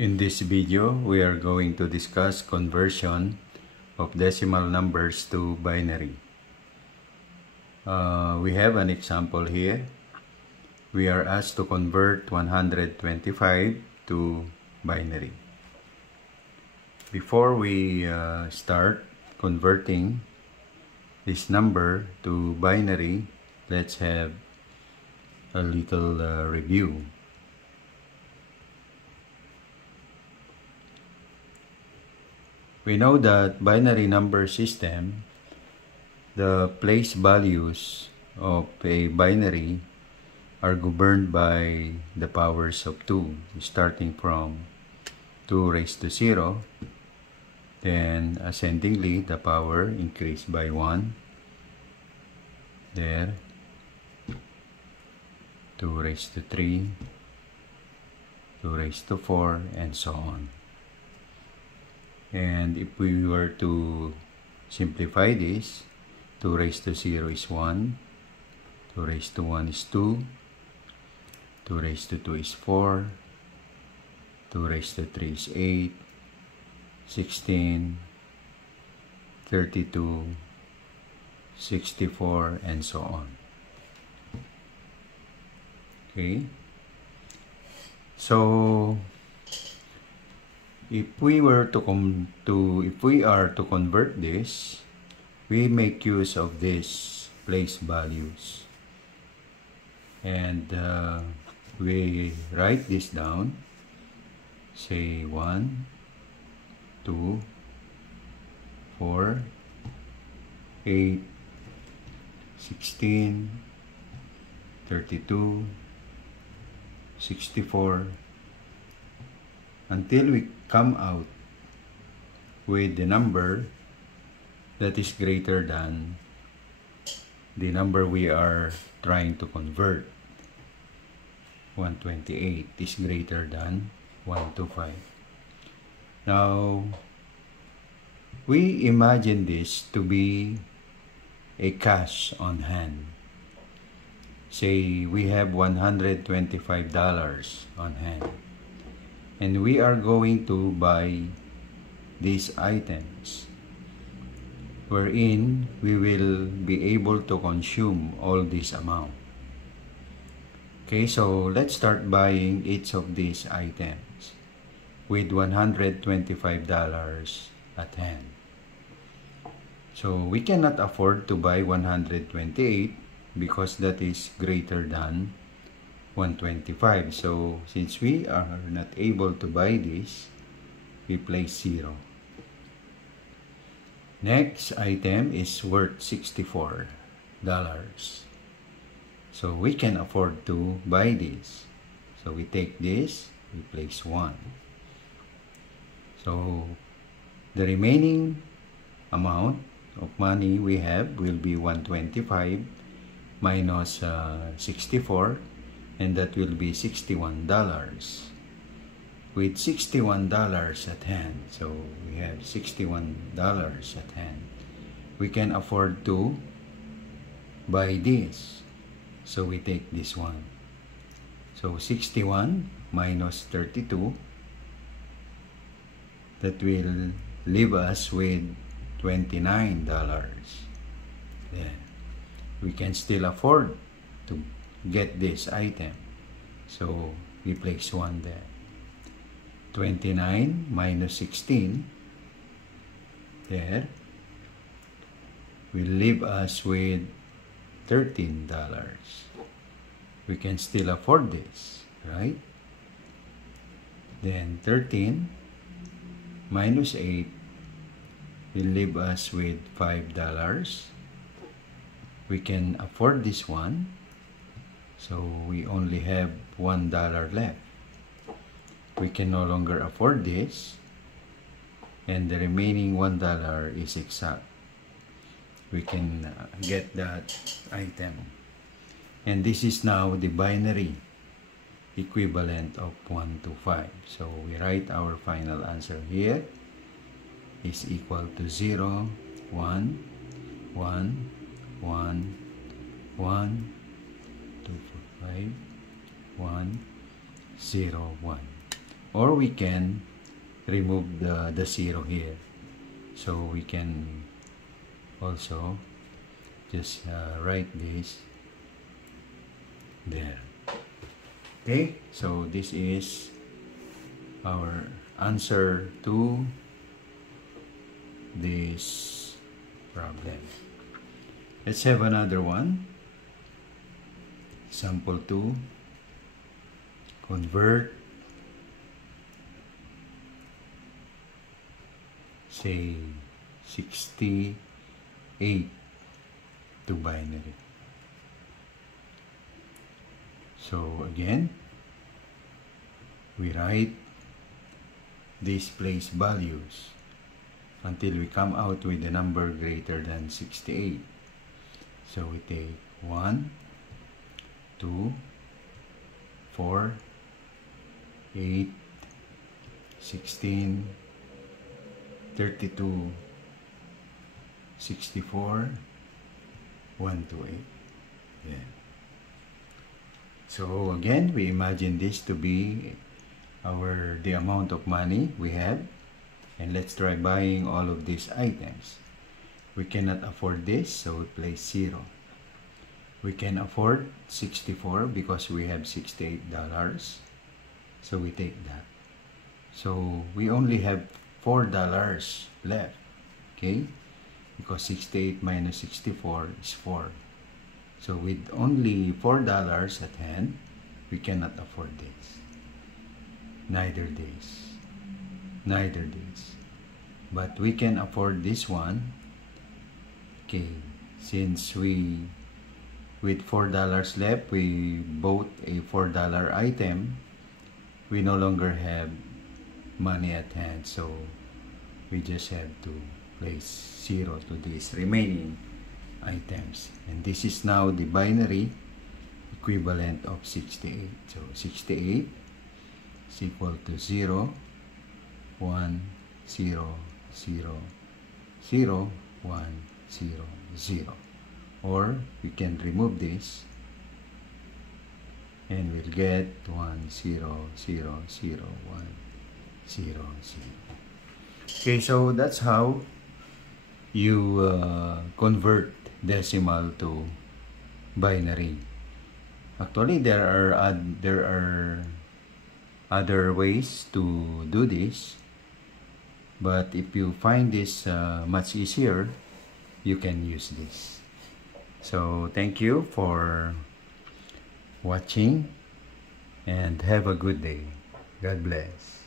In this video, we are going to discuss conversion of decimal numbers to binary. We have an example here. We are asked to convert 125 to binary. Before we start converting this number to binary, let's have a little review. We know that binary number system, the place values of a binary are governed by the powers of 2, starting from 2 raised to 0, then ascendingly the power increased by 1, there, 2 raised to 3, 2 raised to 4, and so on. And if we were to simplify this, 2 raised to 0 is 1, 2 raised to 1 is 2, 2 raised to 2 is 4, 2 raised to 3 is 8, 16, 32, 64, and so on. Okay? So, if we are to convert this, we make use of these place values, and we write this down. Say 1, 2, 4, 8, 16, 32, 64, until we come out with the number that is greater than the number we are trying to convert. 128 is greater than 125. Now, we imagine this to be a cash on hand. Say we have $125 on hand, and we are going to buy these items, wherein we will be able to consume all this amount. Okay, so let's start buying each of these items with $125 at hand. So we cannot afford to buy 128 because that is greater than 125. So since we are not able to buy this, we place 0. Next item is worth $64. So we can afford to buy this. So we take this, we place 1. So the remaining amount of money we have will be 125 minus 64, and that will be $61. With $61 at hand, so we have $61 at hand, we can afford to buy this. So we take this one. So 61 minus 32, that will leave us with $29. Then we can still afford to get this item. So we place 1 there. 29 minus 16 there will leave us with $13. We can still afford this, right? Then 13 minus 8 will leave us with $5. We can afford this one, so we only have $1 left. We can no longer afford this, and the remaining $1 is exact. We can get that item. And this is now the binary equivalent of 1 to 5. So we write our final answer here is equal to 0, 1, 1, 1, 1, 2, 4, 5, 1, 0, 1. or we can remove the 0 here. So we can also just write this there. Okay, so this is our answer to this problem. Let's have another one. Example 2. Convert, say, 68 to binary. So again, we write these place values until we come out with a number greater than 68. So we take 1, 2, 4, 8, 16, 32, 64, 1 to 8. Yeah. So again, we imagine this to be the amount of money we have, and let's try buying all of these items. We cannot afford this, so we place 0. We can afford 64 because we have $68, so we take that. So we only have $4 left, okay, because 68 minus 64 is 4. So with only $4 at hand, we cannot afford this. Neither this. But we can afford this one. Okay, since with $4 left, we bought a $4 item, we no longer have money at hand, so we just have to place 0 to these remaining items. And this is now the binary equivalent of 68. So 68 is equal to 0, 1, 0, 0, 0, 1, 0, 0. Or we can remove this and we'll get 1, 0, 0, 0, 1, 0, 0. Okay, so that's how you convert decimal to binary. Actually, there are other ways to do this, but if you find this much easier, you can use this. So thank you for watching and have a good day. God bless.